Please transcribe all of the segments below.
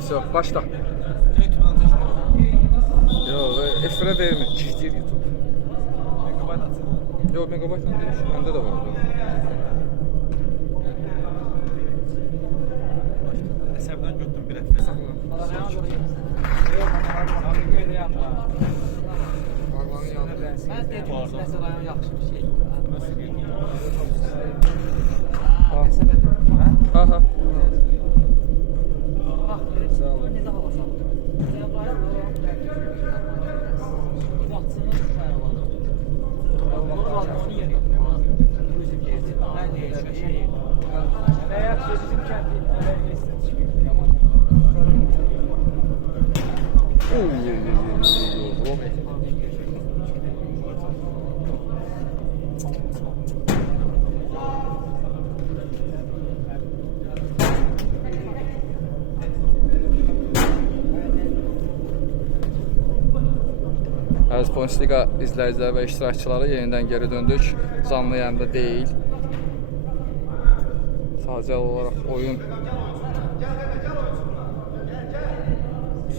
Все, başla. Yok, efire vermir. Çiftdir YouTube. Megabayt açılır. Yok, megabaytla değil. Bende de var. Əsəbdən götürdüm bir həftə. Armanın yanında. Ben dedim ki mesela rayon yaxşı bir şey. Nasıl Mesela Ha ha. bak, Sağ olun. ne zaman olsa. Mesela rayon vaxtını düşürüyor. Onu vaxtını yer yapıyor. Müzik yerdir. Ben de şey. Veya bizim kendi eski çıkıyor. Romy. Əziz Bundesliga izləyiciləri və iştirakçıları yenidən geri döndük. Canlı yayında deyil. Sadəcə olaraq oyun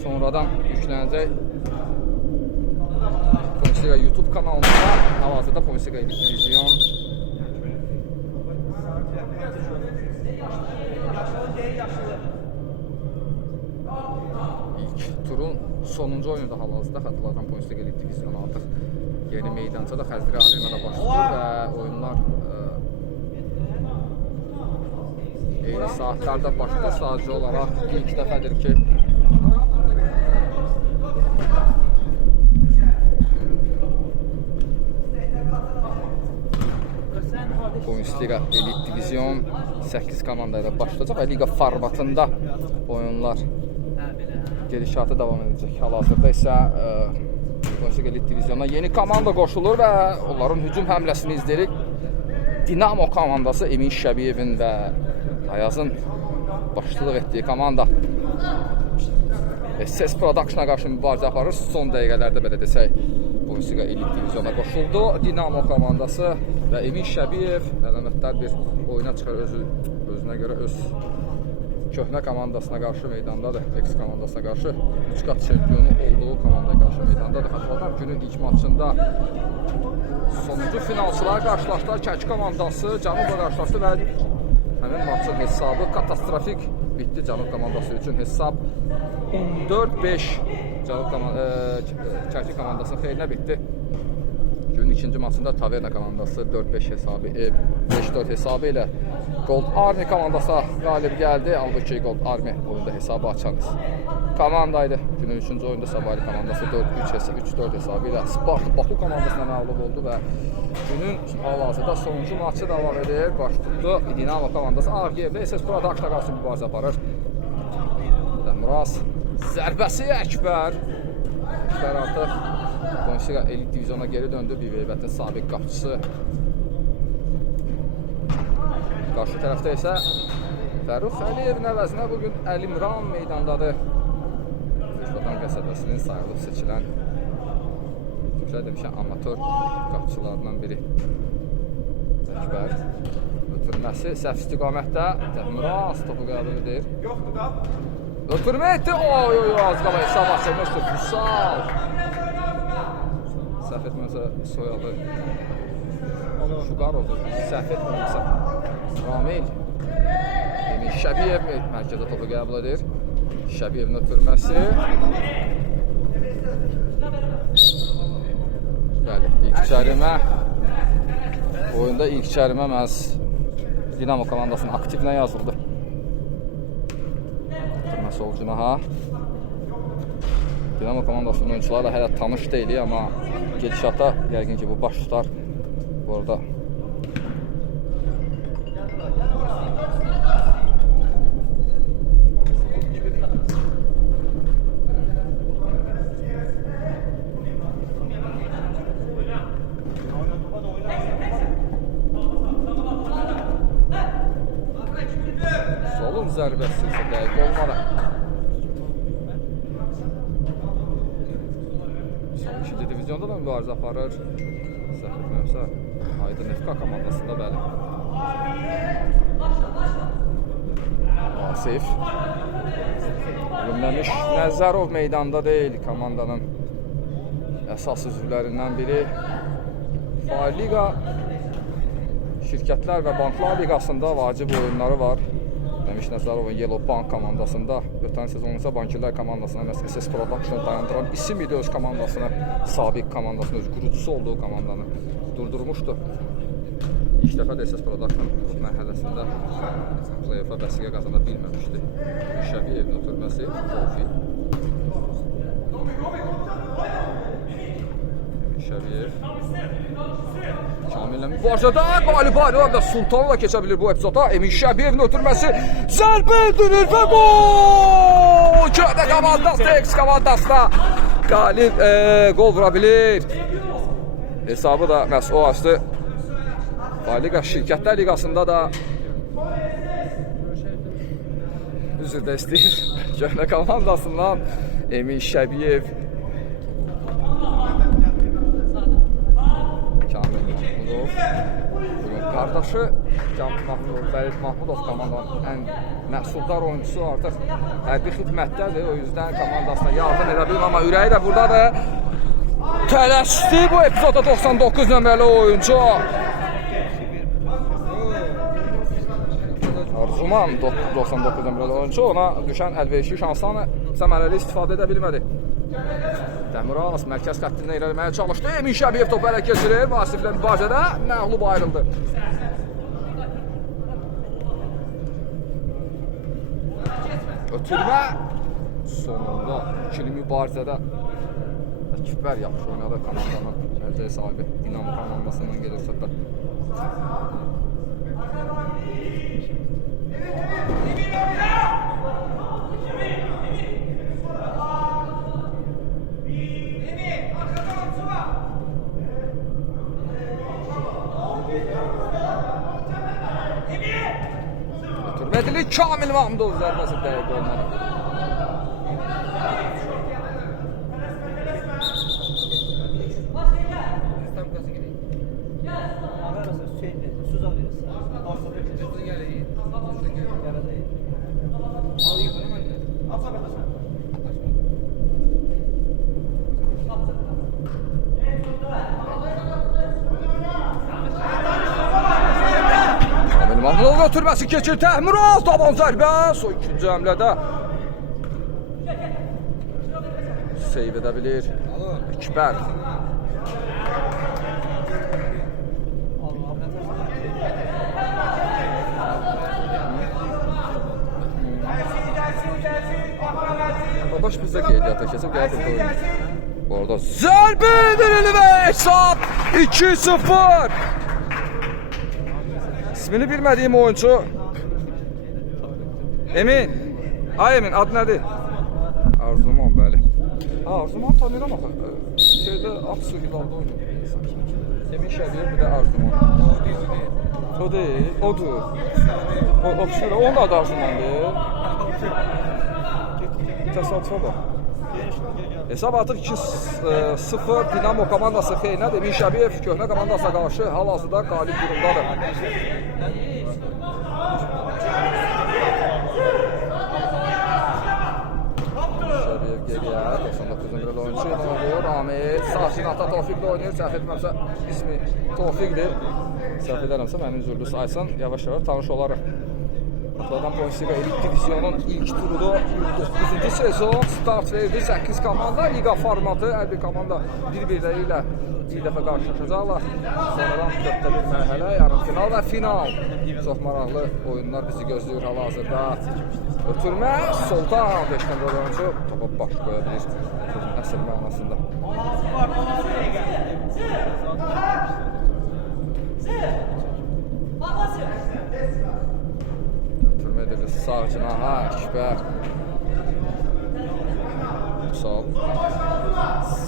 sonradan yüklənəcək. Bundesliga YouTube kanalında hal-hazırda Bundesliga Divizyon ilk turun sonuncu oyunu da hal-hazırda xatırladan Bundesliga Divizyonu artıq yeni meydançada Xəzri Arenada başlayır və oyunlar eyni saatlərdə başlayır. Sadəcə olaraq ilk dəfədir ki Bundesliga Elit Divizyon 8 komandayla başlayacaq və liqa formatında oyunlar gedişatı davam edəcək. Hal-hazırda isə Bundesliga Elit Divizyonuna yeni komanda qoşulur və onların hücum həmləsini izləyirik. Dinamo komandası Emin Şəbiyevin və Ayazın başçılıq etdiyi komanda SS Production'a qarşı mübarizə aparır. Son dəqiqələrdə belə desək Bundesliga Elit Divizyona qoşuldu. Dinamo komandası və Emin Şəbiyev əlamətdar bir oyuna çıxır özünə görə öz köhnə komandasına qarşı meydandadır. Ex komandasına qarşı 3 qat çempionu olduğu komandaya qarşı meydandadır. Xatırladım günün ilk maçında sonuncu finalçılar qarşılaşdılar. Kənki komandası Canubla qarşılaşdı və həmin maçın hesabı katastrofik bitdi Canub komandası üçün. Hesab 14-5 Kənki komandasının xeyrinə bitdi. Günün ikinci maçında Taverna komandası 4-5 hesabı, 5-4 hesabı ilə Gold Army komandasına qalib gəldi. Halbuki Gold Army oyunda hesabı açan komandaydı. Günün üçüncü oyunda Sabali komandası 3-4 hesabı ilə Spartak Baku komandasına məğlub oldu və günün hal-hazırda sonuncu maçı davam edir. Baş tutdu Dinamo komandası Ağgiyevdə SS Production'a qarşı mübarizə aparır. Muraz zərbəsi Əkbər. Əkbər artıq Bundesliga Elit Divizyona geri döndü. BVB-in sabiq qapıçısı. Qarşı tərəfdə isə Fərrux Əliyevin əvəzinə bugün Əlimran meydandadır. Rüşvatan qəsəbəsinin sayılıb seçilən amatör qapıçılarından biri. Əkbər ötürməsi səhv istiqamətdə. Muraz topu qəbul edir. Yoxdur da. Ötürmə etdi. Oy az qala hesab açılmışdır. Füsal. Səhv etməsə soyadı Şuqarovdur. Səhv etməsə Ramil Emin Şəbiyev mərkəzə topu qəbul edir. Şəbiyevin ötürməsi. Bəli, ilk cərimə oyunda ilk cərimə məhz Dinamo komandasının aktivinə yazıldı. Ötürməsi Olcunaha. Dinamo komandasının oyuncularla hələ tanış deyilik, amma gedişata yəqin ki bu baş tutar bu arada. Solun zərbəsi isə dəqiq olmalı. İkinci divizyonda da mübarizə aparır. Səhv etmirəmsə Aydın FK komandasında bəli. Vasif Məmiş Nəzərov meydanda deyil, komandanın əsas üzvlərindən biri. Fail Liqa Şirkətlər və Banklar Liqasında vacib oyunları var. Məmiş Nəzərovun Yellow Bank komandasında, ötən sezon isə Bankirlər komandasına SS Production dayandıran isim idi öz komandasını, sabiq komandasını, öz qurucusu olduğu komandanı durdurmuşdu. İlk dəfə də SS Production mərhələsində play-off'a vəsiqə qazana bilməmişdi. Şəbiyevin ötürməsi Tofiq. Şəbiyev Kamillə mübarizədə qalib ayrılır. Sultanla keçə bilir bu epizoda. Emin Şəbiyevin ötürməsi zərbə edilir və gol! Köhnə komandası, X komandasına qalib gol vura bilir. Hesabı da məhz o açdı. Liga Şirkətlər Liqasında da üzr də istəyir. Köhnə komandasından Emin Şəbiyev Bugün qardaşı Fərid Mahmudov komandanın ən məhsuldar oyuncusu artıq hərbi xidmətdədir. O yüzden komandasına yardım edə bilir, amma ürəyi də buradadır. Tələsdi bu epizoda 99 nömrəli oyuncu. Arzuman 99 nömrəli oyuncu ona düşən əlverişli şansdan səmərəli istifadə edə bilmədi. Dəmiraz mərkəz xəttindən irəliməyə çalışdı. Emin Şəbiyev topu ələ keçirir. Vasiflə mübarizədə məğlub ayrıldı. Ötürmə sonunda ikili mübarizədə Kipər yaxşı oynadı komandanın mərcəyi sahibi Dinamo komandasından gedir söhbət. Ötürmədilir Kamil Mahmudov zərbəsi dəqiq olmalı. Mahmudov ötürməsi keçir, Təhmirov taban zərbə, o ikinci həmlədə seyv edə bilir Kipər. Babaş bizə qeydiyyata keçib, gəlib burada oyun. Bu arada zərbə edilir və hesab 2-0. İsmini bilmədiyim oyuncu Emin. Ay Emin, adı nədir? Arzuman, bəli. Arzuman tanıyıram axı. Şeydə Aksu Hilalda oynayır. Emin Şəbiyev, bir də Arzuman. O deyil, odur. Onun adı Arzumandır. Təsadüfə bax. Hesab artıq 2-0 Dinamo komandası xeyrinədir. Emin Şəbiyev köhnə komandasına qarşı hal-hazırda qalib durumdadır. Şəbiyev geriyə 99 nömrəli oyuncu ilə oynayır. Ahmet sağ cinahda Tofiqlə oynayır. Səhv etməmsə ismi Tofiqdir. Səhv edərəmsə mənim üzürlü saysan yavaş-yavaş tanış olarıq. Atladan Bundesliga elit divizyonun ilk turudu 9-cu sezon start verdi. 8 komanda liga formatı, hər bir komanda bir-birləri ilə bir dəfə qarşılaşacaqlar. Sonradan 4-də bir mərhələ, yarım final və final. Çox maraqlı oyunlar bizi gözləyir hal-hazırda. Ötürmə, soldan 5 nömrəli oyuncu topa baş qoya bilir əsl mənasında. Ötürmədir sağ cinaha, Kipər.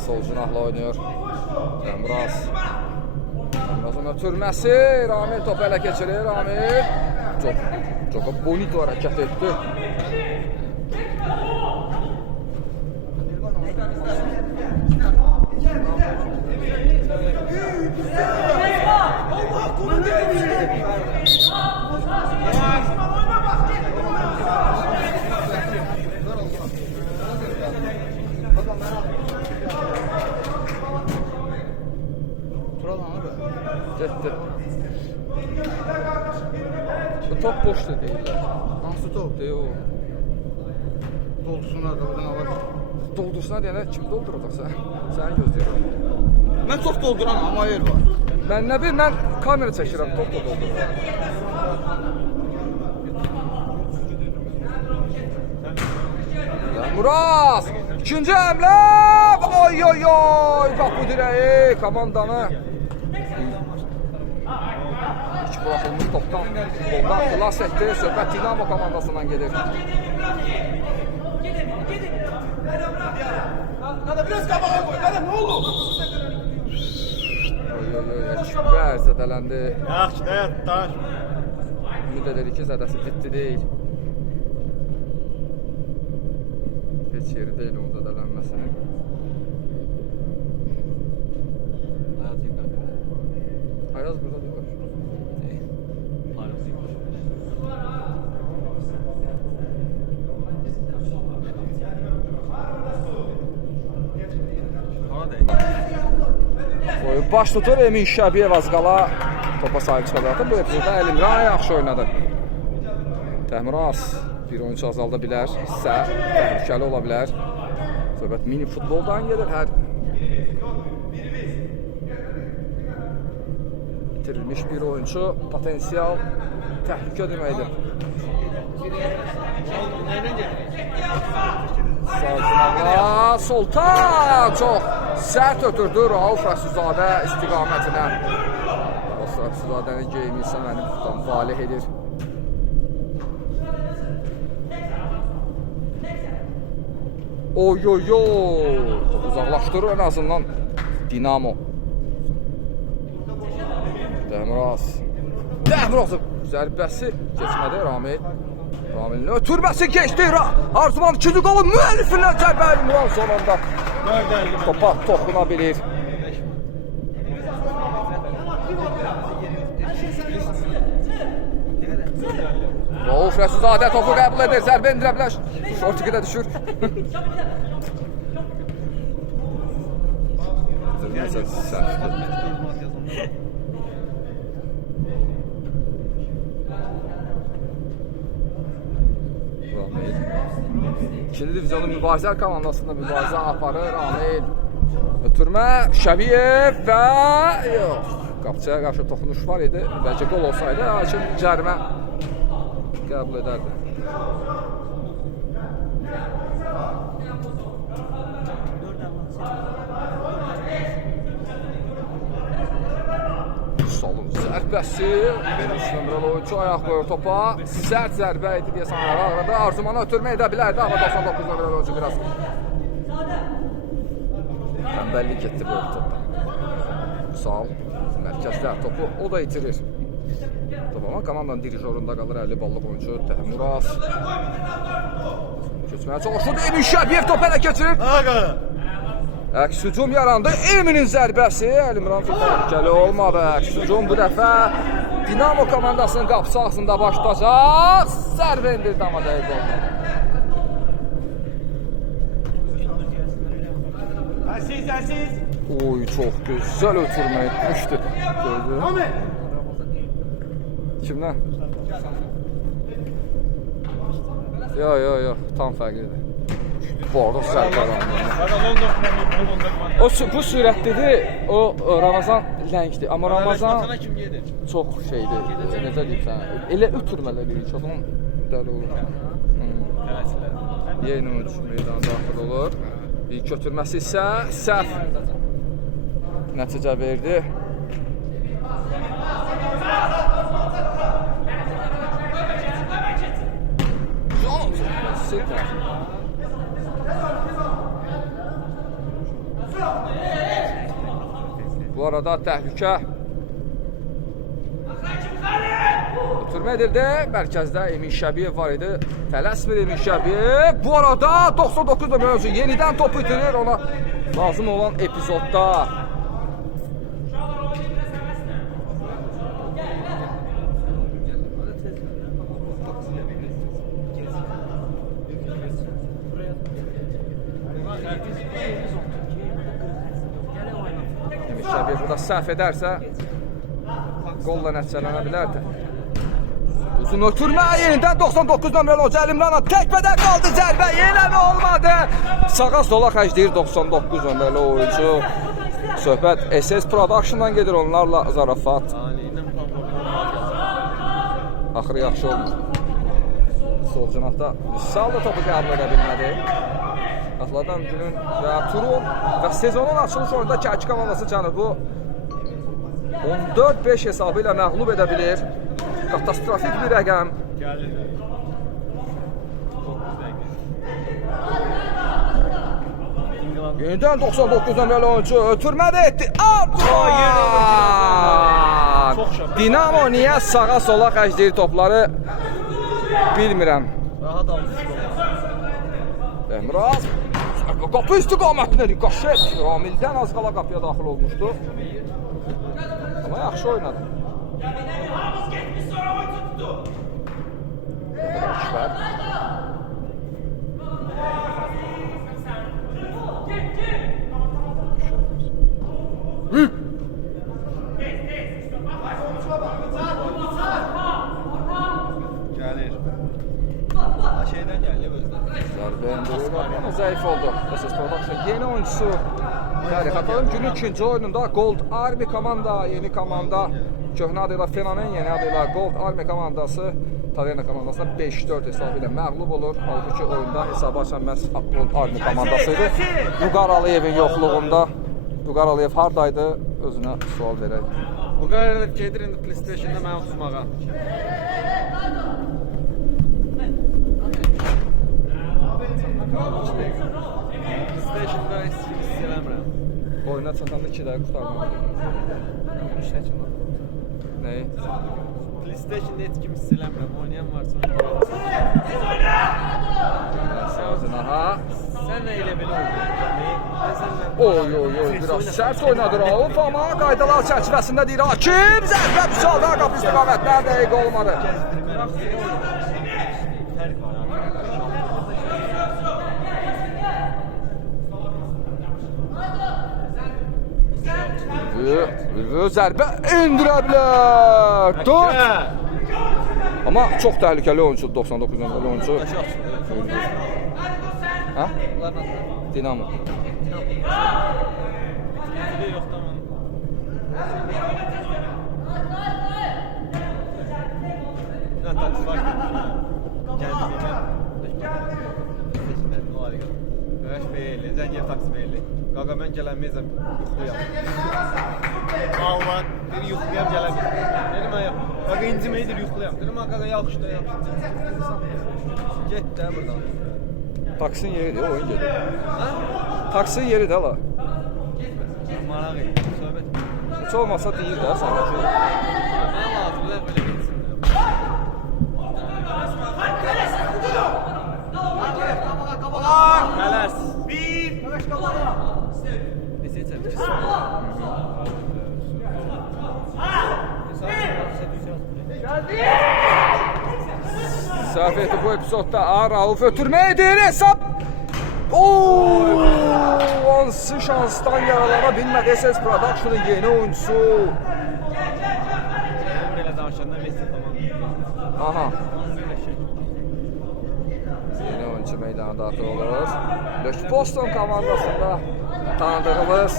Sol cinahla oynuyor. Dəmiraz. Dəmirazın ötürməsi. Ramil topu ələ keçirir. Ramil çox bonito hərəkət etdi. boş da deyirlər. Hansı top? Deyə o. Dolsuna da oradan alır. Doldursuna deyənə kim dolduracaq sən? Səni gözləyirəm. Mən çox dolduram, amma yer var. Mən nə bil, mən kamera çəkirəm, top da doldururam. Muraz! İkinci həmlə! Oy oy oy! Qapı dirəyi komandanı. İlk buraxılmış topdan qoldan xilas etdi. Söhbət Dinamo komandasından gedir. Oy oy oy, Əkbər zədələndi. Yaxşı, dayan, dayan. Ümid edirik ki, zədəsi ciddi deyil. Heç yeri deyil onun zədələnməsinin. Ayaz burada deyil. Baş tutur Emin Şəbiyev az qala topa sahib çıxardı. Bu epizoda Əlimran yaxşı oynadı. Təhmiras bir oyuncu azalda bilər, hissə təhlükəli ola bilər. Söhbət mini futboldan gedir. Hər itirilmiş bir oyuncu potensial təhlükə deməkdir. Sağ Soltan çox sərt ötürdü Rauf Rəsuzadə istiqamətinə. Rauf Rəsuzadənin geyimi isə məni tutan valih edir. Oy oy oy! Uzaqlaşdırır en azından Dinamo. Dəmirazın zərbəsi keçmədi Ramil. Ramil'in ötürməsi geçti. Arzuman ikinci qolu müəllifindən zərbə Əlimran sonunda. Topa toxunabilir. Rauf Rəsuzadə topu qəbul edir. Zərbə indirə bilər. Şortiki də düşür. İkinci divizyonun mübarizələr komandasında mübarizə aparır Ramil. Ötürmə Şəbiyev və yox. Qapçıya qarşı toxunuş var idi. Bəlkə qol olsaydı, hakim cərimə qəbul edərdi. Salın zərbəsi. Nömrəli oyuncu ayaq qoyur topa. Sərt zərbə idi deyəsən arada. Arzumana ötürmə edə bilərdi, amma 99 nömrəli oyuncu biraz tənbəllik etdi bu topda. Sağ mərkəzdə topu o da itirir. Amma komandanın dirijorunda qalır 50 ballıq oyuncu Təhmiras. Keçməyə çalışır. Emin Şəbiyev topu ələ keçirir. Əks hücum yarandı. Eminin zərbəsi Əlimran təhlükəli olmadı. Əks hücum bu dəfə Dinamo komandasının qapısı ağzında başlayacaq. Zərbə indirdi amma dəqiq olmadı. Əziz. Oy, çox gözəl ötürmə etmişdi. Kimdən? Yo, tam fərqlidir. Bu arada zərbə o bu sürətlidir, o Ramazan ləngdir. Amma Ramazan çox şeydir, necə deyim sənə, elə ötürmələr deyir ki, onun dəli olur. Yeni oyuncu meydana daxil olur. İlk ötürməsi isə səhv nəticə verdi. Bu arada təhlükə ötürmə edirdi. Mərkəzdə Emin Şəbiyev var idi. Tələsmir Emin Şəbiyev. Bu arada 99 nömrəli oyuncu yenidən topu itirir ona lazım olan epizodda. Şəbiyev burada səhv edərsə qolla nəticələnə bilərdi. Uzun ötürmə, yenidən 99 nömrəli oyuncu Əlimranla təkbədə qaldı, zərbə yenə də olmadı. Sağa sola xərcləyir 99 nömrəli oyuncu. Söhbət SS Production-dan gedir, onlarla zarafat. Axırı yaxşı olmur. Sol cinahda Vüsal da topu qəbul edə bilmədi. Atladan günün və turun və sezonun açılış oyunda Kərki komandası Cənubu 14-5 hesabı ilə məğlub edə bilir. Katastrofik bir rəqəm. Yenidən 99 nömrəli oyuncu ötürmədə etdi. Dinamo niyə sağa sola xərcləyir topları bilmirəm. Emraz qapı istiqamətində Rikoşet Ramildən az qala qapıya daxil olmuşdu. Amma yaxşı oynadı. Şübhət. Gəlir. Şeydən gəlir özdən. Zərbə endirildi, zəif oldu. SS Production yeni oyuncusu. Yəni xatalım günün ikinci oyununda Gold Army komanda, yeni komanda. Köhnə adıyla Fenomen, yeni adıyla Gold Army komandası Taverna komandasına 5-4 hesabı ilə məğlub olur. Halbuki oyunda hesabı açan məhz Gold Army komandasıydı. Vüqar Aliyevin yoxluğunda. Vüqar Aliyev hardaydı? Özünə sual verək. Vüqar Aliyev gedir indi PlayStation-da mənə tutmağa. PlayStation-da istəyirəm. Oyuna çatanda 2 dəqiqə qurtarmaq. Nəyi? PlayStation-da heç kim istəyirəm. Oynayan varsa. Aha. Sən də elə belə Oy, biraz sərt oynadı Rauf, amma qaydalar çərçivəsində deyir hakim. Zərbə Vüsalda qapı istiqamətlər dəqiq olmadı. Ülvü zərbə endirə bilər. 4. Amma çox təhlükəli oyuncudur 99 nömrəli oyuncu. Hə? Dinamo. Qaqa mən gələnməyəcəm, yuxuluyam. Allah, bir yuxuluyam gələnməyəcəm. Dedim, qaqa inciməyədir, yuxuluyam. Dedim, qaqa yaxşıda, yaxşıda. Get də buradan. Taksin yeridir, oyun gedir. Taksin yeridir, hala. Maraq edir, söhbət. Heç olmasa deyir də sana ki. Mən lazımlar belə geçsin. Kələs. Bir. Nesə içər? Səhv etdi bu epizodda Rauf ötürmə edir hesab. Hansı şansdan yaralana bilmədi SS Production-ın yeni oyuncusu. Belə danışandan Messi tamam. Aha. Yeni oyuncu meydana daxil olur. Lech Boston komandasında tanıdığımız.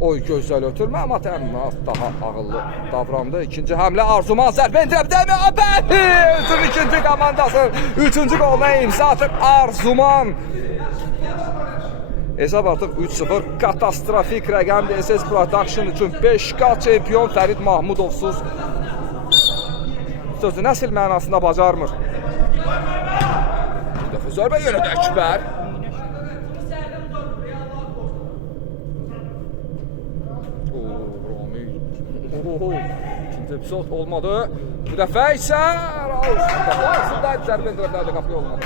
Oy gözəl ötürmə, amma təminat daha ağıllı davrandı. İkinci həmlə Arzuman zərbə endirəbdəmi? Bəli! Üçün ikinci komandası 3-cü qoluna imza atır Arzuman. Hesab artıq 3-0 katastrofik rəqəmdir SS Production üçün 5K çempion Fərid Mahmudovsuz sözü nəsil mənasında bacarmır. Bir dəfə zərbə yenə də Əkbər. İkinci epizod olmadı. Bu dəfə isə Rauf. Aslında zərbə endirəblərdə qapıya olmadı.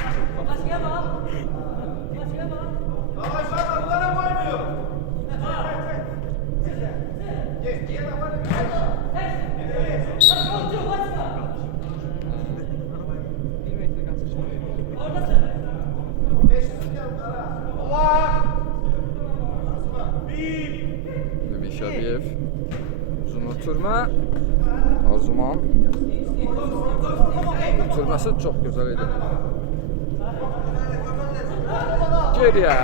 Ümid Şəbiyev uzun ötürmə. Arzuman. Bitirməsi çox gözəl idi. Geriyə.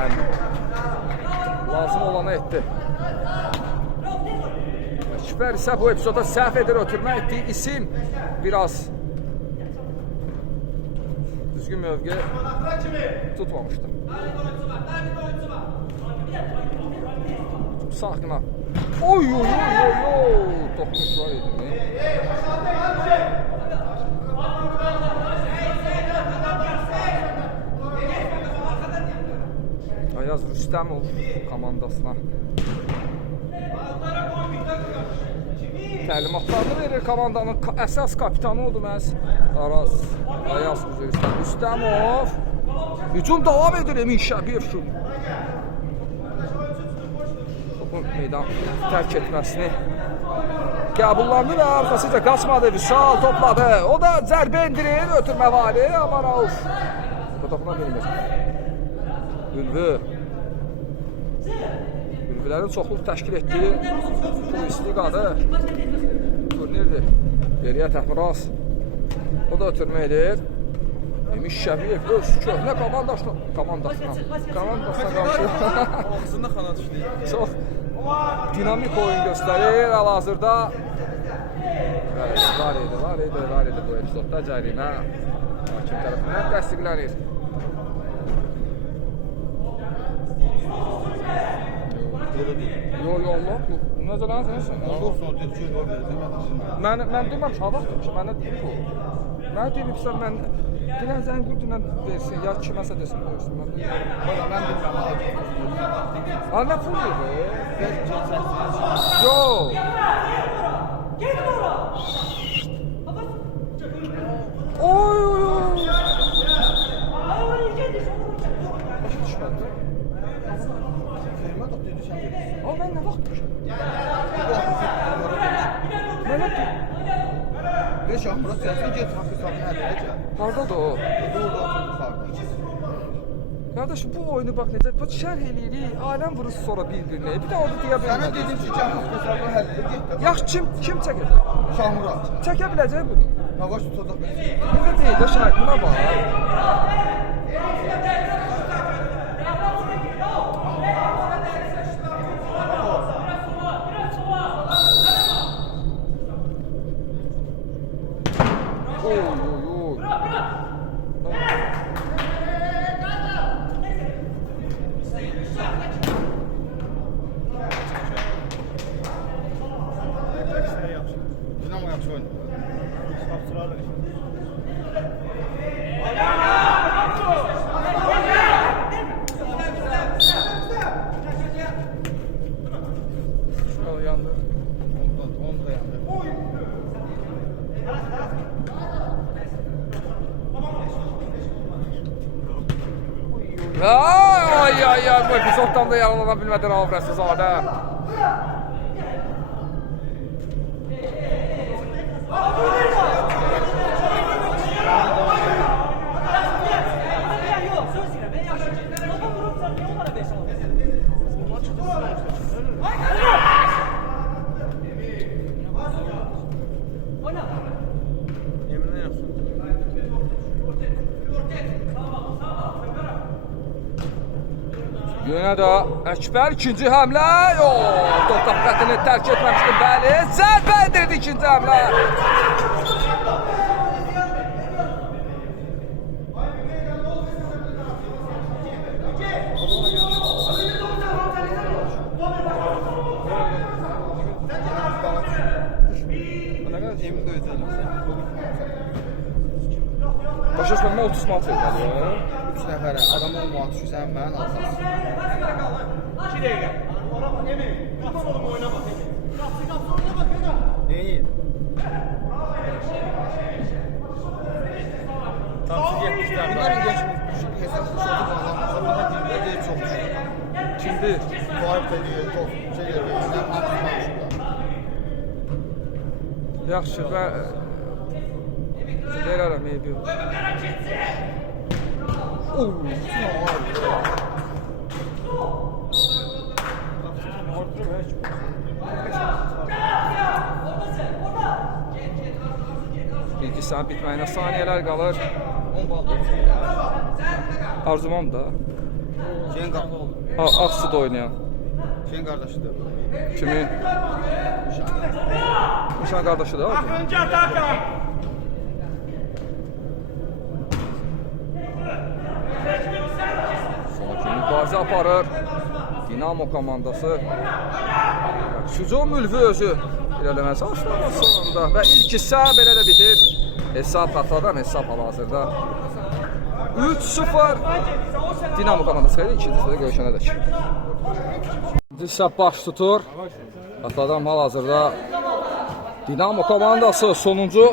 Lazım olanı etdi. Əkbər isə bu epizoda səhv edir, ötürmə etdiyi isim biraz düzgün mövqe tutmamışdı. Çok sakin ha. Oy oy oy oy oy. Toxunmuş var idi. Ayaz Rüstəmov komandasına təlimatlarını verir. Komandanın əsas kapitanı oldu məhz Araz Ayaz Rüstəmov. Hücum davam edir Emin Şəbiyev şu. Topun meydan tərk etməsini qəbullandı və arxasıca qaçmadı. Vüsal topladı. O da zərbə indirir. Ötürmə vali. Aman Rauf. Bu toxuna bilmir. Ülvü. Ülvülərin çoxluq təşkil etdiyi Bundesliqada turnirdir. Geriyə Təhmiraz. O da ötürmə edir. Emin Şəbiyev öz köhnə komandasına qarşı Ağzında xanat işləyir. çox dinamik oyun göstərir. Hal-hazırda var idi bu epizodda cərimə hakim tərəfindən təsdiqlənir. Yo Allah bu. Necə lan sən? Mən deməmişəm, ha vaxtım ki, mənə deyib bu. Mənə deyibsə mən dinən zəng vur, dinən versin, ya kiməsə desin versin. Mən bilmirəm. Ha nə puldur bu? Yo. Oy oy oy. Başa düşmədim. O ben ne bakmışım? Mənə deyib. Beş Şahmurat səsini get haqq-hesabını həll edəcək. Hardadır o? Orada oturur yuxarıda. Kardeş bu oyunu bak necə şərh eləyirik, aləm vurur sonra bir-birinə. Bir də orada deyə Sənə bilmədik. dedim ki, gəl haqq-hesabını həll edəcək. Get də. Yaxşı kim çəkəcək? Şahmurat. Çəkə biləcək bunu. Navaş tutacaq. Necə deyil də şərh buna bax. Oy oy oy. Dinamo yaxşı oynadı. Şuralı yandı. Onu da yandı. Ay, bu epizoddan da yaralana bilmədi Rauf Rəsulzadə. Yeminlə yaxşı. Yenə də Əkbər ikinci həmlə. Top qapısını tərk etməmişdi. Bəli, zərbə edirdi ikinci həmlə. Nə qədər yemin döyəcək. Başa düşməm, 30 manat verməli. 3 nəfərə adam olmağa düşürsən, mən alsam. 2 dəqiqə. Emin, qapı olum oyuna bax. Qapı bax. Neyi? Tamam, yetmişlər. Bunların geçmiş hesab şotu falan. Sabahına deyil çox düşür. Kimdir? Fuar ediyor, top şey ediyor. Sen mantıqlı. Yaxşı və verərəm eybi yox. hissanın bitməyinə saniyələr qalır. 10 bal. Arzuman da. Şeyin Ağsuda oynayan. Şeyin qardaşıdır. Kimi? Uşaq qardaşı da Arzuman. Sonraki mübarizə aparır. Dinamo komandası. Hücum ülvü özü irələməsi aşağıda sonunda və ilk hissə belə də bitir. Hesab xatadan hesab hal-hazırda 3-0 Dinamo komandası ilə ikinci hissədə görüşənədək. İkinci hissə baş tutur. Xatadan hal-hazırda Dinamo komandası sonuncu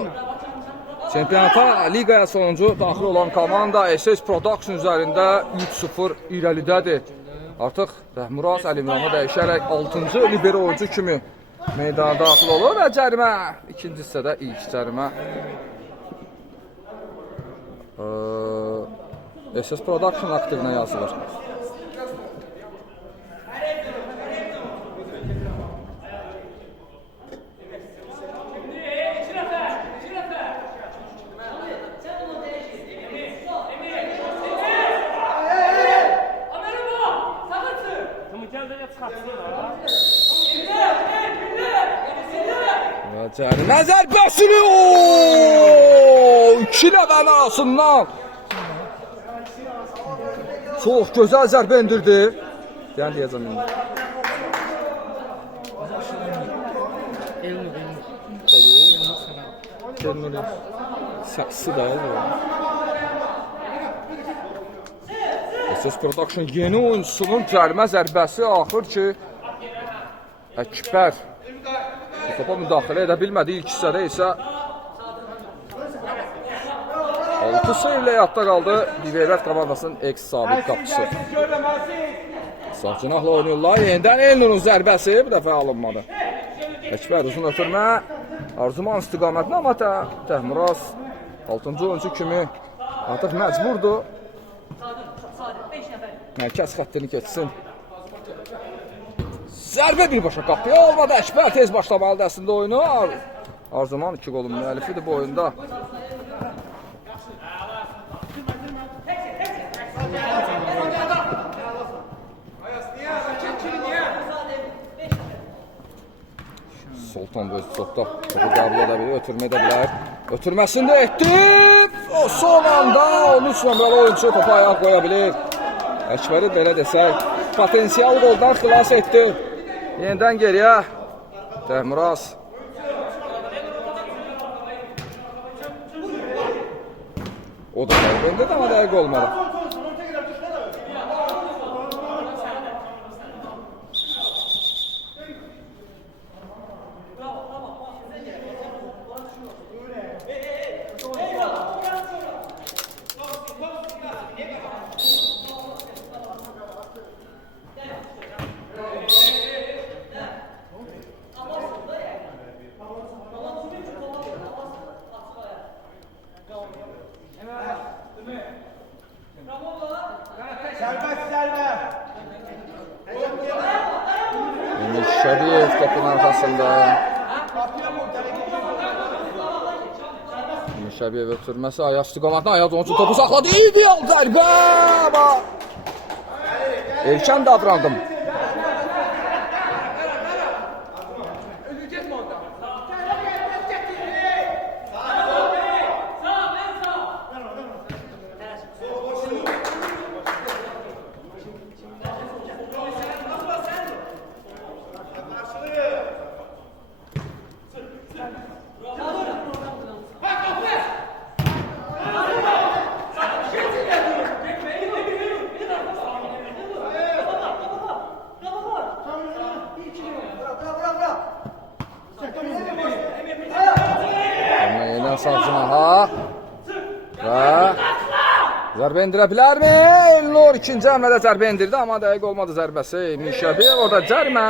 çempionata, ligaya sonuncu daxil olan komanda SS Production üzərində 3-0 irəlidədir. Artıq Rəhmuraz Əlimranı dəyişərək 6-cı libero oyuncu kimi meydana daxil olur və cərimə ikinci hissədə ilk cərimə SS Production aktivinə yazılır. Cərimə zərbəsini iki nəfərin arasından çox gözəl zərbə indirdi. Yəni deyəcəm indi. Elmi. Səsi də olur. SS Production yeni oyuncusunun cərimə zərbəsi axır ki Əkbər topa müdaxilə edə bilmədi. İlk hissədə isə 6 sayıyla yadda qaldı Liberat komandasının eks-sabit qapıcısı. Sağ cinahla oynayırlar. Yenidən Elnur'un zərbəsi bu dəfə alınmadı. Əkbər uzun ötürmə. Arzuman istiqamətinə amma Təhmuraz 6-cı oyuncu kimi artıq məcburdur. Mərkəz xəttini keçsin. Zərbə birbaşa qapıya olmadı. Əkbər tez başlamalıdır əslində oyunu. Arzuman 2 qolun müəllifidir bu oyunda. Sultan Böz topda topu qəbul edə bilir, ötürmə edə bilər. Ötürməsini də etdi. O son anda 13 nömrəli oyuncu topu ayağa qoya bilir. Əkbəri belə desək, potensial qoldan xilas etdi. Yenidən geriyə Təhmuraz. O da dəqiq amma dəqiq olmadı. Şəbiyev topun arxasında. Şəbiyev ötürməsi ayaq istiqamətində ayaq oyuncu topu saxladı. İdeal zərbə amma erkən davrandım. Sağcınaha və zərbə indirə bilərmi? Elnur ikinci həmlədə zərbə indirdi, amma dəqiq olmadı zərbəsi. Mişəbiyev orada cərimə.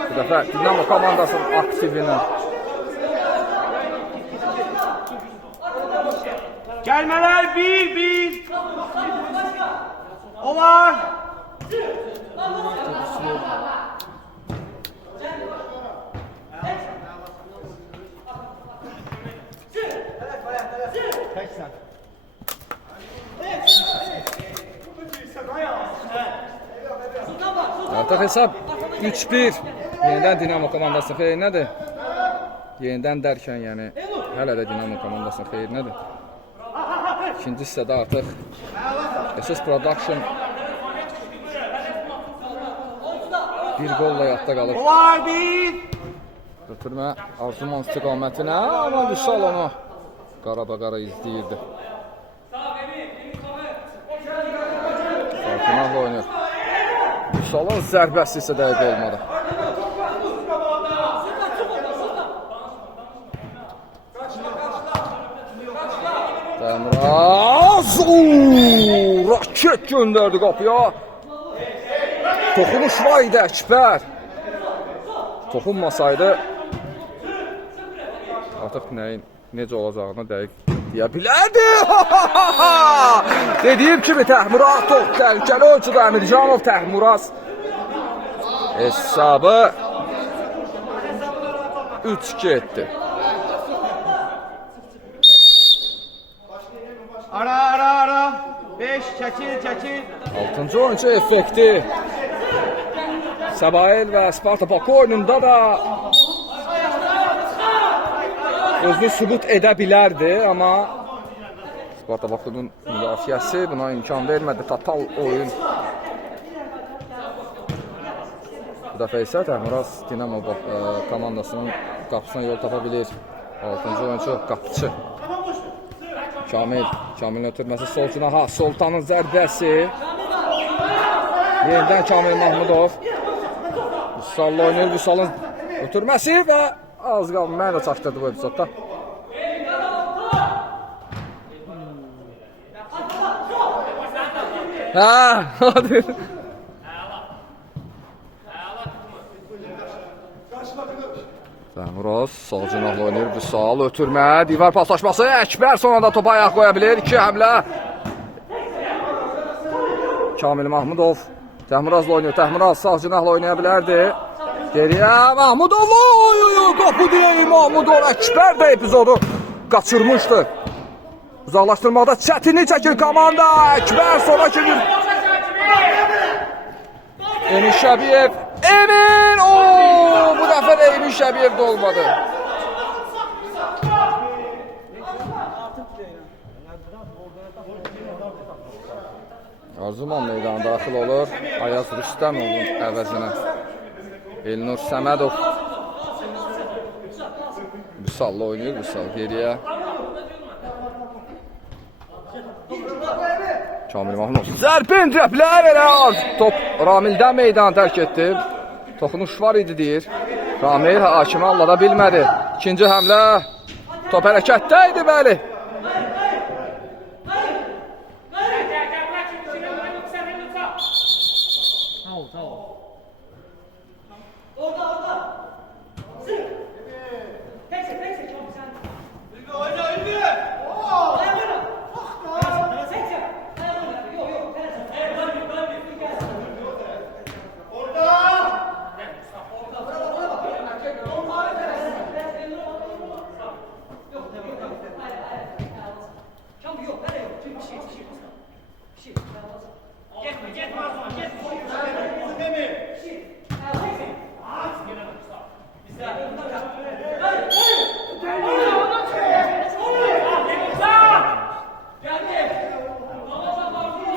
Bu dəfə Dinamo komandasının aktivinə. Gəlmələr 1-1. Olar. Artıq hesab 3-1. Yenidən Dinamo komandasının xeyrinədir. Yenidən dərkən, yəni hələ də Dinamo komandasının xeyrinədir. İkinci hissədə artıq SS Production bir golla yadda qalır. Götürmə Arzuman istiqamətinə, amma Vüsal onu qara izləyirdi. Farkınahla oynayır. Vüsalın zərbəsi isə dəqiq olmadı. Dəmraz! Raket göndərdi qapıya. Toxunuş var idi Əkbər. Toxunmasaydı artıq necə olacağını dəqiq deyə bilərdi. Dediyim kimi Təhmuraz çox təhlükəli oyuncudur. Əmircanov Təhmuraz hesabı 3-2 etdi. Ara. 5 çəkil. 6-cı oyuncu effekti. Səbail və Sparta Baku oyununda da özünü sübut edə bilərdi, amma Sparta Baku'nun müdafiəsi buna imkan vermədi. Total oyun. Bu dəfə isə Təhmuraz Dinamo komandasının qapısına yol tapa bilir. 6-cı oyuncu qapıcı. Kamilin ötürməsi sol cinaha. Soltanın zərbəsi. Yenidən Kamil Mahmudov. Vüsal'la oynayır. Vüsal'ın ötürməsi və az qaldı. Mənə də çaşdırdı bu epizodda. Hadi. Təhmuraz sol cinahla oynayır. Vüsal ötürmə. Divar paslaşması. Əkbər sonra da topa ayaq qoya bilir. 2 həmlə. Kamil Mahmudov. Təhmurazla oynayır. Təhmuraz sağ cinahla oynaya bilərdi. Geriyə Mahmudov. Qapı deyək Mahmudov. Əkbər də epizodu qaçırmışdı. Uzaqlaşdırmaqda çətinlik çəkir komanda. Əkbər sonraki bir Emin Şəbiyev. Emin! Bu dəfə də Emin Şəbiyev də olmadı. Arzuman meydana daxil olur. Ayaz Rüstəmovun əvəzinə Elnur Səmədov. Vüsal'la oynayır. Vüsal geriyə. Kamil Mahmudov. Zərbin rəplər elə az. Top Ramildən meydanı tərk etdi. Toxunuş var idi deyir. Ramil hakimi allada bilmədi. İkinci həmlə. Top hərəkətdə idi bəli.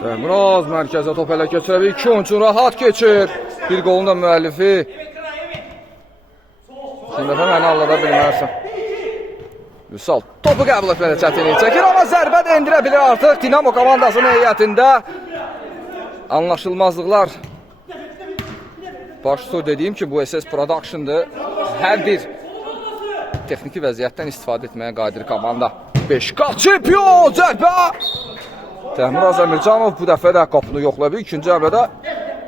Təhmuraz mərkəzə top elə keçirə bir 2 oyuncu rahat keçir. Bir qolun da müəllifi. Şimdi dəfə məni allada bilmərsən. Vüsal topu qəbul etmədə çətinlik çəkir, amma zərbə də endirə bilir artıq. Dinamo komandasının heyətində anlaşılmazlıqlar baş tutur. Dediyim ki, bu SS Production'dır. Hər bir texniki vəziyyətdən istifadə etməyə qadir komanda. 5 qal çempion zərbə! Təhmuraz Əmircanov bu dəfə də qapını yoxlaya bilir. İkinci həmlədə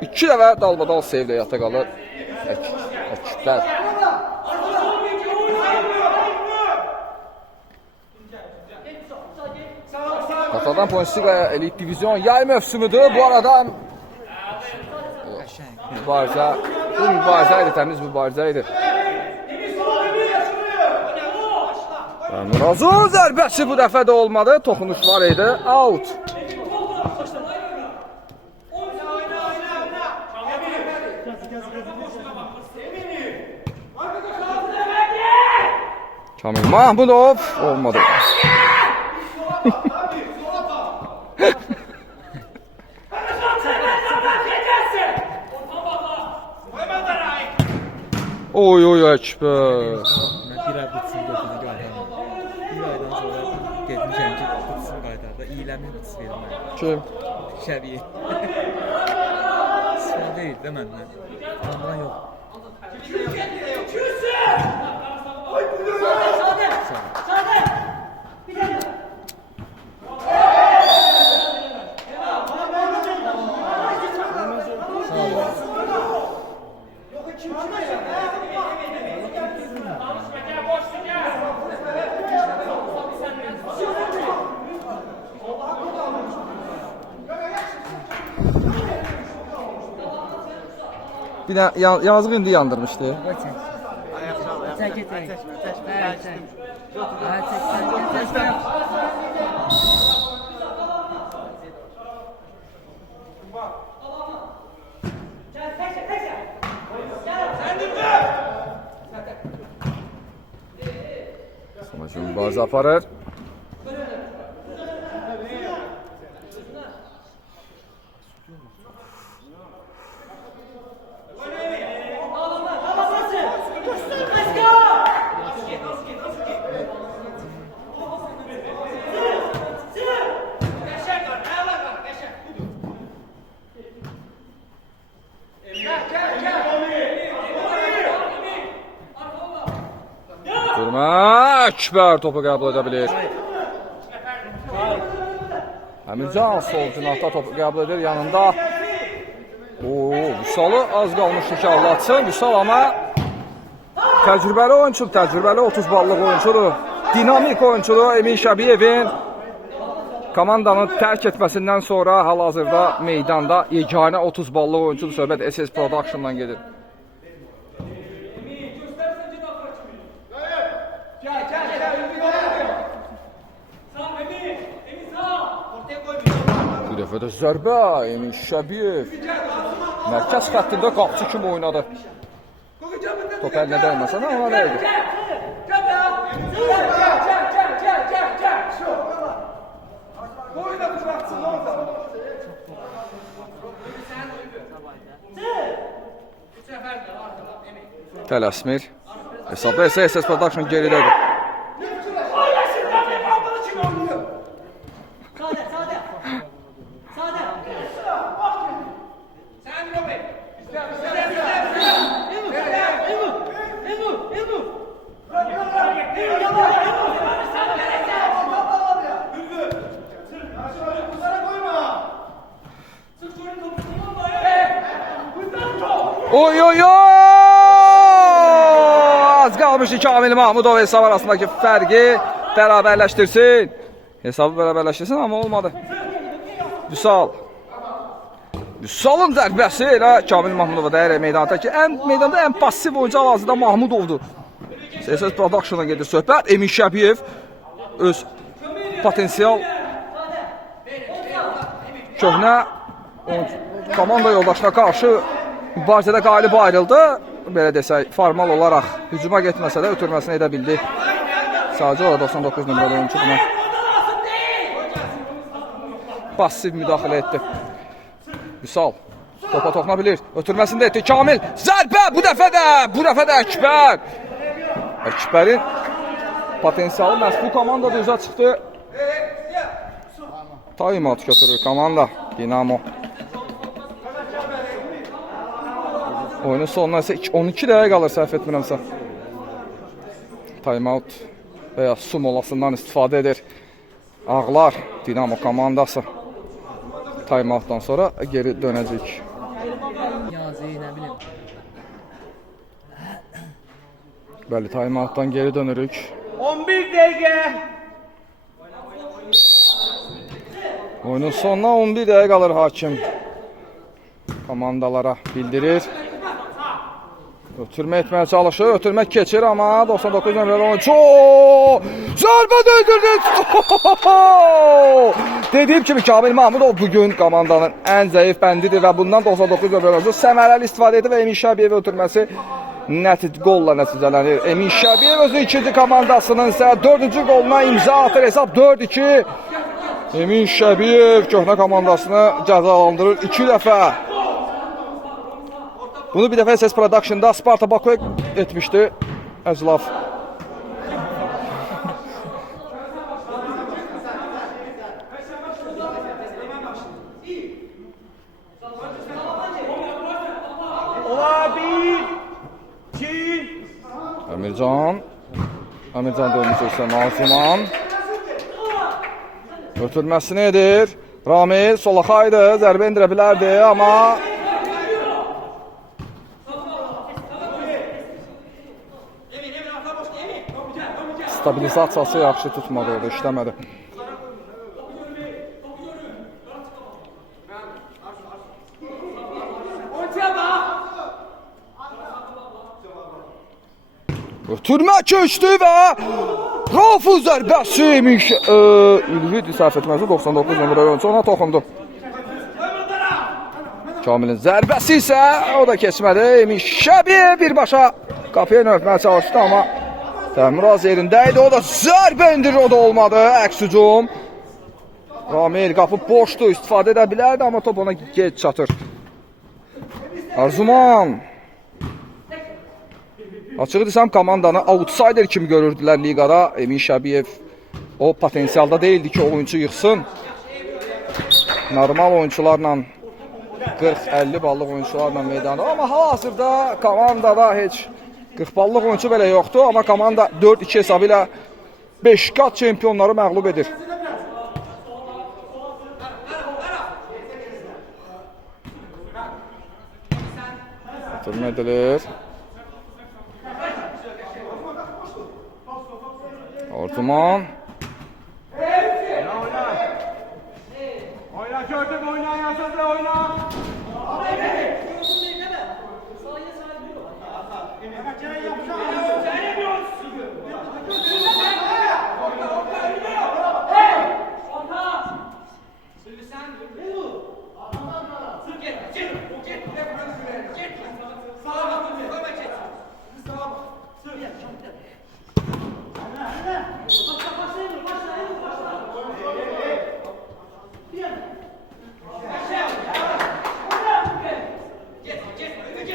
2 dəfə dalbadal sevlə yata qalır. Əkbər. Qatadan Ponsiqaya elit divizyon yay mövsümüdür. Bu arada bu mübarizə idi, təmiz mübarizə idi. Təhmurazın zərbəsi bu dəfə də olmadı. Toxunuş var idi. Out. Kamil Mahmudov olmadı. Oy oy Əkbər. Bir ay bıtsın götürdü qaytarma. Bir aydan sonra getmişəm ki, bıtsın qaytarda. İyiləmin bıts verim mən. Kim? Şəbiyə. Sıra deyil də məndən. Ondan yox. Bir də yazıq indi yandırmışdı. Çək, çək. Çək. Sonucu mübarizə aparır. Əkbər topu qəbul edə bilir. Əmircan sol cinahda topu qəbul edir yanında. Vüsalı az qalmışdı ki, Allah atsın. Vüsal ama təcrübəli oyuncudur, təcrübəli 30 ballıq oyuncudur. Dinamik oyuncudur Emin Şəbiyevin. Komandanı tərk etməsindən sonra hal-hazırda meydanda yeganə 30 ballıq oyuncudur. Söhbət SS Production'dan gedir. Bu dəfə də zərbə Emin Şəbiyev. Mərkəz xəttində qapçı kimi oynadı. Top əlinə dəyməsə də ona dəydi. Tələsmir. Hesabda isə SS Production geridədir. Oy oy oy! Az qalmışdı Kamil Mahmudov hesab arasındaki fərqi bərabərləşdirsin. Hesabı bərabərləşdirsin amma olmadı. Vüsalın zərbəsi elə Kamil Mahmudova dəyər meydanda ki, meydanda ən pasiv oyuncu hal-hazırda Mahmudovdur. SS Production'a gedir söhbət. Emin Şəbiyev öz potensial köhnə komanda yoldaşına qarşı mübarizədə qalib ayrıldı. Belə desək, formal olaraq hücuma getməsə də ötürməsini edə bildi. Sadəcə orada 99 nömrəli oyuncu buna pasiv müdaxilə etdi. Vüsal topa toxuna bilir. Ötürməsində etdi. Kamil zərbə bu dəfə də Əkbər. Əkbərin potensialı məhz bu komandada üzə çıxdı. Timeout götürür komanda Dinamo. Oyunun sonuna isə 12 dəqiqə qalır səhv etmirəmsə. Timeout və ya su molasından istifadə edir. Ağlar Dinamo komandası. Timeoutdan sonra geri dönəcək. Yazı, nə bilim. Bəli, timeoutdan geri dönürük. 11 dəqiqə. Oyunun sonuna 11 dəqiqə qalır hakim. Komandalara bildirir. Ötürmə etməyə çalışır. Ötürmək keçir amma 99 nömrəli oyuncu. Zərbə döndürdü. Dediyim kimi Kamil Mahmudov bugün komandanın ən zəif bəndidir və bundan 99 nömrəli oyuncu səmərəli istifadə edib və Emin Şəbiyevə ötürməsi qolla nəticələnir. Emin Şəbiyev özü ikinci komandasının isə 4-cü qoluna imza atır. Hesab 4-2. Emin Şəbiyev köhnə komandasını cəzalandırır 2 dəfə. Bunu bir dəfə SS Production'da Sparta Baku etmişdi Əclaf. Əmircan dönmüşsə Nazuman. Ötürməsini edir. Ramil solaxaydı, zərbə indirə bilərdi, amma stabilizasiyası yaxşı tutmadı orada, işləmədi. Ötürmə köçdü və Rauf zərbəsi Ülvi səhv etməsi 99 nömrə oyuncu ona toxundu. Kamilin zərbəsi isə o da keçmədi. Emin Şəbiyev birbaşa qapıya növməyə çalışdı, amma Təmiraz yerində idi. O da zərbə indirir, o da olmadı. Əks hücum. Ramil qapı boşdu, istifadə edə bilərdi, amma top ona gec çatır. Arzuman. Açığı desəm, komandanı outsider kimi görürdülər liqada. Emin Şəbiyev o potensialda deyildi ki, oyuncu yıxsın. Normal oyuncularla 40-50 ballıq oyuncularla meydanda. Amma hal-hazırda komandada heç 40 ballıq oyuncu belə yoxdur. Amma komanda 4-2 hesabı ilə 5 qat çempionları məğlub edir. Tırma edilir. Ortuman. Oyna gördüm, oyna yazıldı, oyna.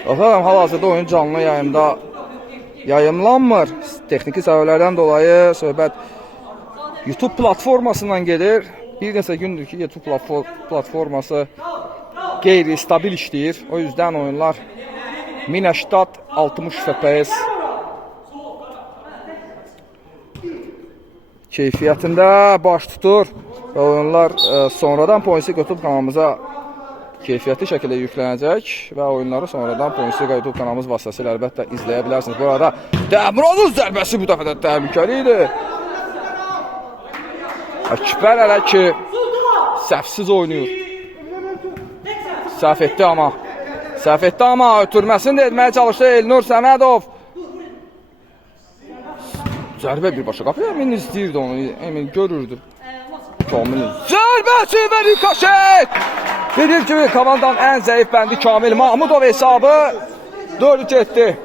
Bakalım, hal-hazırda oyun canlı yayımda yayımlanmır. Texniki səbəblərdən dolayı söhbət YouTube platformasından gedir. Bir neçə gündür ki, YouTube platforması qeyri-stabil işləyir. O yüzden oyunlar 1080-60 FPS keyfiyyətində baş tutur və oyunlar sonradan Pointsliq YouTube kanalımıza keyfiyyətli şəkildə yüklənəcək və oyunları sonradan Pointsliq YouTube kanalımız vasitəsilə əlbəttə izləyə bilərsiniz. Bu arada Dəmirovun zərbəsi bu dəfə də təhlükəli idi. Əkbər hələ ki səhvsiz oynayır. Səhv etdi amma ötürməsini də etməyə çalışdı Elnur Səmədov. Zərbə birbaşa qapıya, Emin izləyirdi onu, Emin görürdü. Kamilin zərbəsi və rikoşet! Dediğim gibi komandanın en zayıf bəndi Kamil Mahmudov hesabı 4-3 etdi.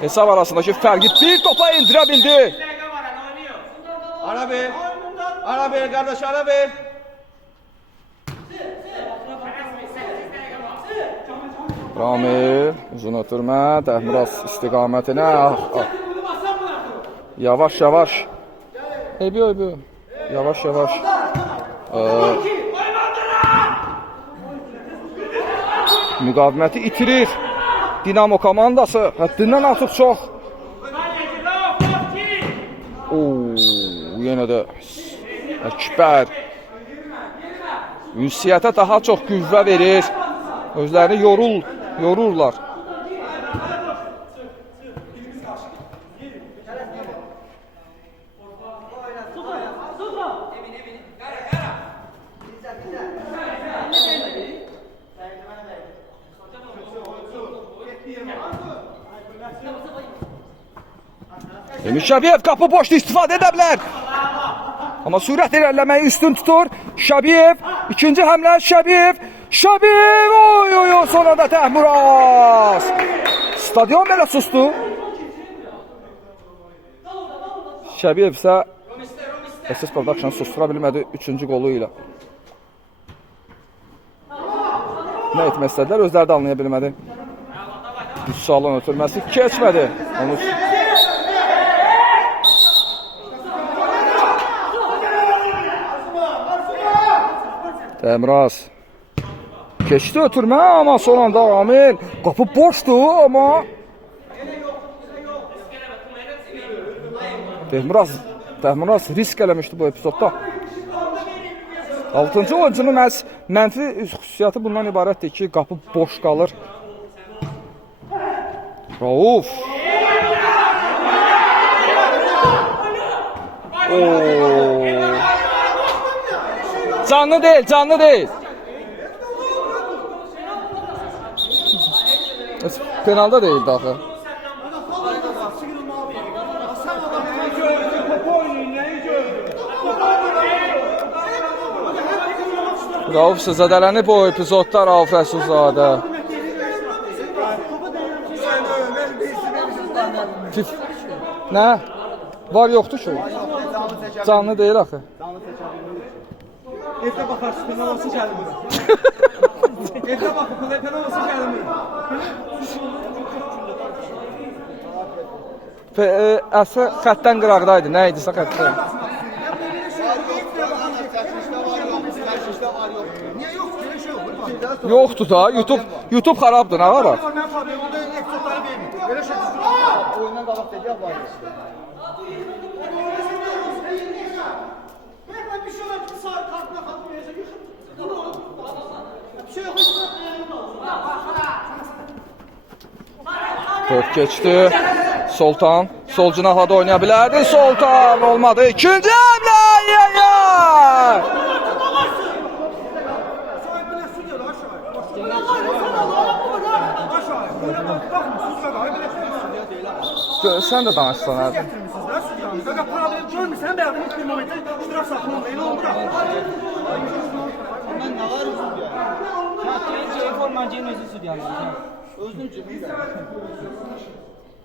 Hesab arasındaki fərqi bir topa indirə bildi. Ara ver kardeş, ara ver. Ramil uzun ötürmə, Dəmiraz istiqamətinə. Yavaş. Eybi. Yavaş. Müqaviməti itirir. Dinamo komandası həddindən artıq çox. Yenə də Əkbər ünsiyyətə daha çox qüvvə verir. Özlərini yorurlar. Emin Şəbiyev qapı boşda istifadə edə bilər. Amma sürət irəliləməyi üstün tutur. Şəbiyev, ikinci həmlə Şəbiyev. Şəbiyev, oy oy oy, sonra da Təhmuraz. Stadion belə sustu. Şəbiyev isə SS Production sustura bilmədi 3-cü qolu ilə. Nə etmək istədilər, özləri də anlaya bilmədi. Vüsalın ötürməsi keçmədi. Onu... Təmiraz keçdi ötürmə, amma son anda Amil qapı boşdu, amma Təmiraz risk eləmişdi bu epizodda. 6-cı oyuncunun mənfi xüsusiyyəti bundan ibarətdir ki, qapı boş qalır. Rauf. Canlı deyil, canlı deyil. Penalda deyildi axı. Rauf zədələnib o epizodda Rauf Rəsulzadə. Nə? Var yoxdur ki? Canlı deyil axı. Evdə baxarsın, penaltı gəlmir. Evdə baxın, penaltı gəlmir. Əsə xəttdən qıraqdaydı, nə idisə xəttdə. Yoxdur da, YouTube xarabdır, nə var? Oyundan qabaq dedi, var. Top geçti. Soltan. Sol cinahada oynaya bilərdi. Soltan olmadı. İkinci həmlə. Sən də danışsan abi. Problem görmürsən, bəli, heç bir momentdə iştirak saxlamaq elə olur. Mən nə var üzüm ya? Formancının özü südyanır. Özün cibində.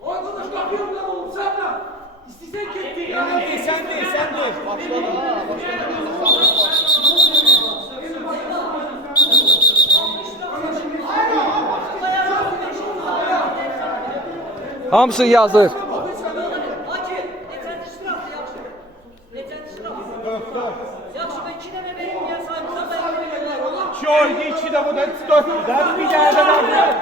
Arkadaş kapıyorum lan oğlum sen lan. İstesen gitti. Sen değil. Hamısını yazır. Şöyle içi de bu da dört. Ders bir yerden aldı.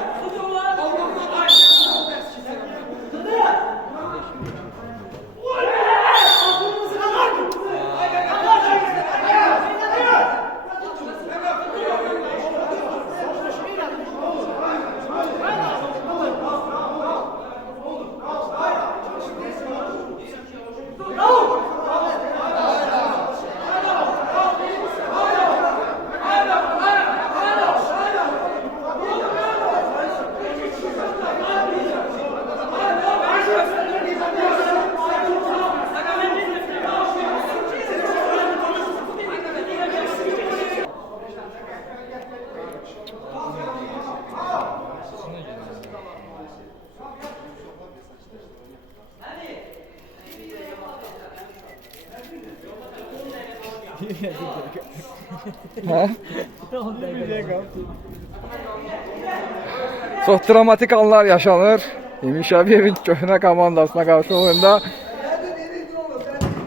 Çox dramatik anlar yaşanır. Emin Şəbiyevin köhnə komandasına qarşı oyunda.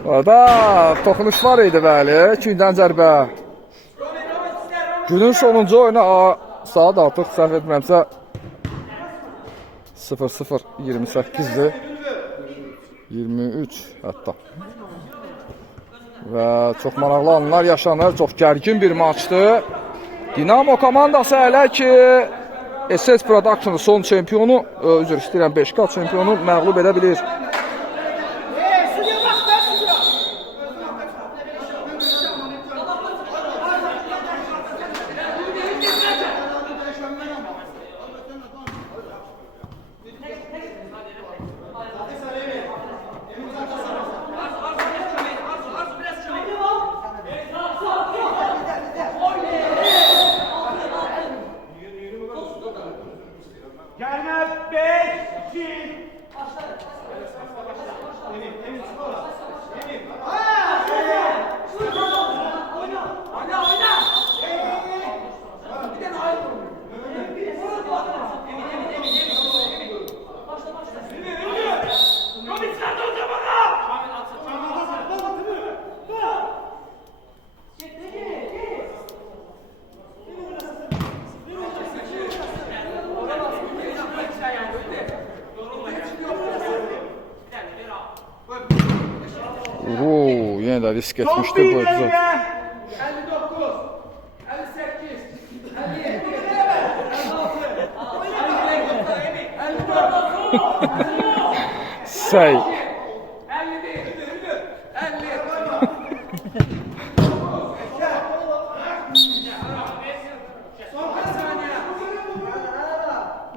Orada toxunuş var idi bəli. 2-dən zərbə. Günün sonuncu oyunu saat artıq səhv etmirəmsə 00:28-dir. 23 hətta. Və çox maraqlı anlar yaşanır. Çox gərgin bir maçdır. Dinamo komandası hələ ki SS Production son çempionu, üzr istəyirəm, 5K çempionu məğlub edə bilir. yenə də risk etmişdi bu epizod. 59, 58, 57, 56, Say. 51, 50.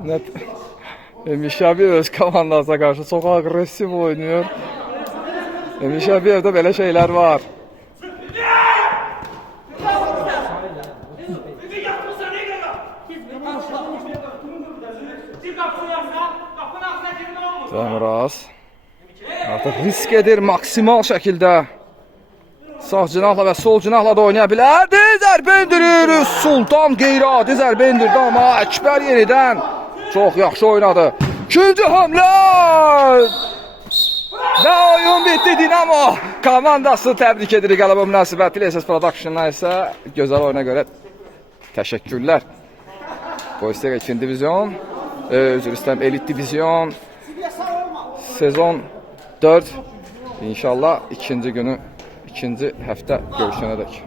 Net. Emin Şabiyev öz komandasına qarşı çox aqressiv oynuyor. Emin Şabiyevdə belə şeylər var. Cəmraz artıq risk edir maksimal şəkildə. Sağ cinahla və sol cinahla da oynaya bilərdi. Zərbə endirir. Sultan qeyri-adi zərbə endirdi, amma Əkbər yenidən çox yaxşı oynadı. İkinci hamlə. Və oyun bitdi. Dinamo komandası təbrik edirik. Qələbə münasibətilə SS Production-a isə gözəl oyuna görə təşəkkürlər. Bu isə 2-ci divizyon, üzr istəyirəm, elit divizyon sezon 4 inşallah ikinci günü, ikinci həftə görüşənədək.